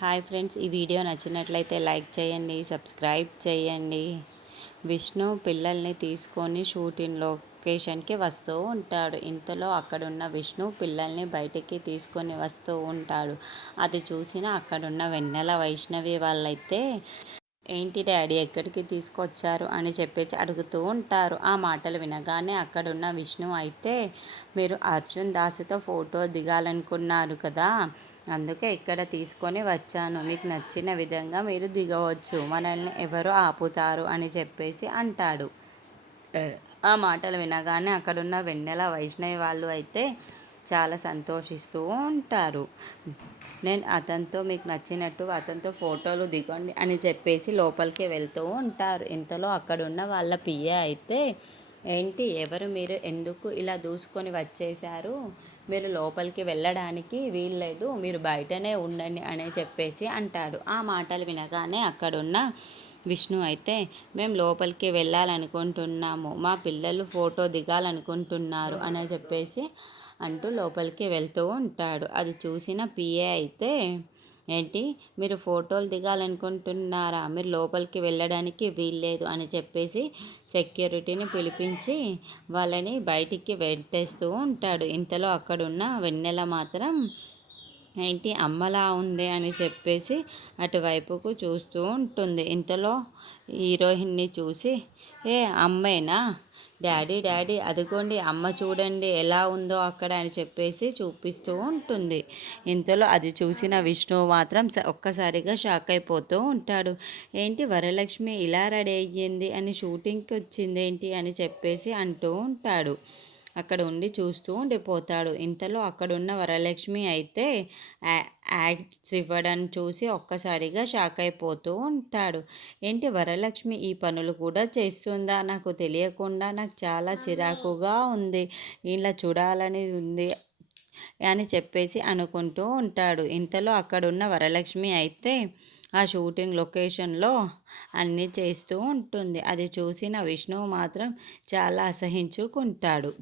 Hi friends, ఈ video నచ్చినట్లయితే like చేయండి, సబ్స్క్రైబ్ చేయండి. విష్ణు పిల్లల్ని తీసుకొని షూటింగ్ లొకేషన్కి వస్తూ ఉంటాడు. ఇంతలో అక్కడున్న విష్ణు పిల్లల్ని బయటికి తీసుకొని వస్తూ ఉంటాడు. అది చూసిన అక్కడున్న వెన్నెల వైష్ణవి వాళ్ళైతే ఏంటి డాడీ ఎక్కడికి తీసుకొచ్చారు అని చెప్పేసి అడుగుతూ ఉంటారు. ఆ మాటలు వినగానే అక్కడున్న విష్ణు అయితే, మీరు అర్జున్ దాస్తో ఫోటో దిగాలనుకున్నారు కదా, అందుకే ఇక్కడ తీసుకొని వచ్చాను. మీకు నచ్చిన విధంగా మీరు దిగవచ్చు, మనల్ని ఎవరు ఆపుతారు అని చెప్పేసి అంటాడు. ఆ మాటలు వినగానే అక్కడున్న వెన్నెల వైష్ణవి వాళ్ళు అయితే చాలా సంతోషిస్తూ ఉంటారు. నేను అతనితో మీకు నచ్చినట్టు అతనితో ఫోటోలు దిగండి అని చెప్పేసి లోపలికి వెళ్తూ ఉంటారు. ఇంతలో అక్కడున్న వాళ్ళ పిఏ అయితే, ఏంటి ఎవరు మీరు, ఎందుకు ఇలా దూసుకొని వచ్చేశారు, మీరు లోపలికి వెళ్ళడానికి వీల్లేదు, మీరు బయటనే ఉండండి అని చెప్పేసి అంటాడు. ఆ మాటలు వినగానే అక్కడున్న విష్ణు అయితే, మేము లోపలికి వెళ్ళాలనుకుంటున్నాము, మా పిల్లలు ఫోటో దిగాలనుకుంటున్నారు అని చెప్పేసి అంటూ లోపలికి వెళ్తూ ఉంటాడు. అది చూసిన పిఏ అయితే, ఏంటి మీరు ఫోటోలు దిగాలనుకుంటున్నారా, మీరు లోపలికి వెళ్ళడానికి వీల్లేదు అని చెప్పేసి సెక్యూరిటీని పిలిపించి వాళ్ళని బయటికి వెంటేస్తూ ఉంటాడు. ఇంతలో అక్కడున్న వెన్నెల మాత్రం ఏంటి అమ్మలా ఉంది అని చెప్పేసి అటువైపుకు చూస్తూ ఉంటుంది. ఇంతలో హీరోయిన్ని చూసి, ఏ అమ్మేనా, డాడీ డాడీ అదిగోండి అమ్మ చూడండి ఎలా ఉందో అక్కడ అని చెప్పేసి చూపిస్తూ ఉంటుంది. ఇంతలో అది చూసిన విష్ణువు మాత్రం ఒక్కసారిగా షాక్ అయిపోతూ ఉంటాడు. ఏంటి వరలక్ష్మి ఇలా రెడీ అయ్యింది అని, షూటింగ్కి వచ్చింది ఏంటి అని చెప్పేసి అంటూ ఉంటాడు. అక్కడ ఉండి చూస్తూ ఉండిపోతాడు. ఇంతలో అక్కడున్న వరలక్ష్మి అయితే యాక్ట్స్ ఇవ్వడం చూసి ఒక్కసారిగా షాక్ అయిపోతూ ఉంటాడు. ఏంటి వరలక్ష్మి ఈ పనులు కూడా చేస్తుందా, నాకు తెలియకుండా, నాకు చాలా చిరాకుగా ఉంది, ఇలా చూడాలని ఉంది అని చెప్పేసి అనుకుంటూ ఉంటాడు. ఇంతలో అక్కడున్న వరలక్ష్మి అయితే ఆ షూటింగ్ లొకేషన్లో అన్నీ చేస్తూ ఉంటుంది. అది చూసిన విష్ణువు మాత్రం చాలా అసహించుకుంటాడు.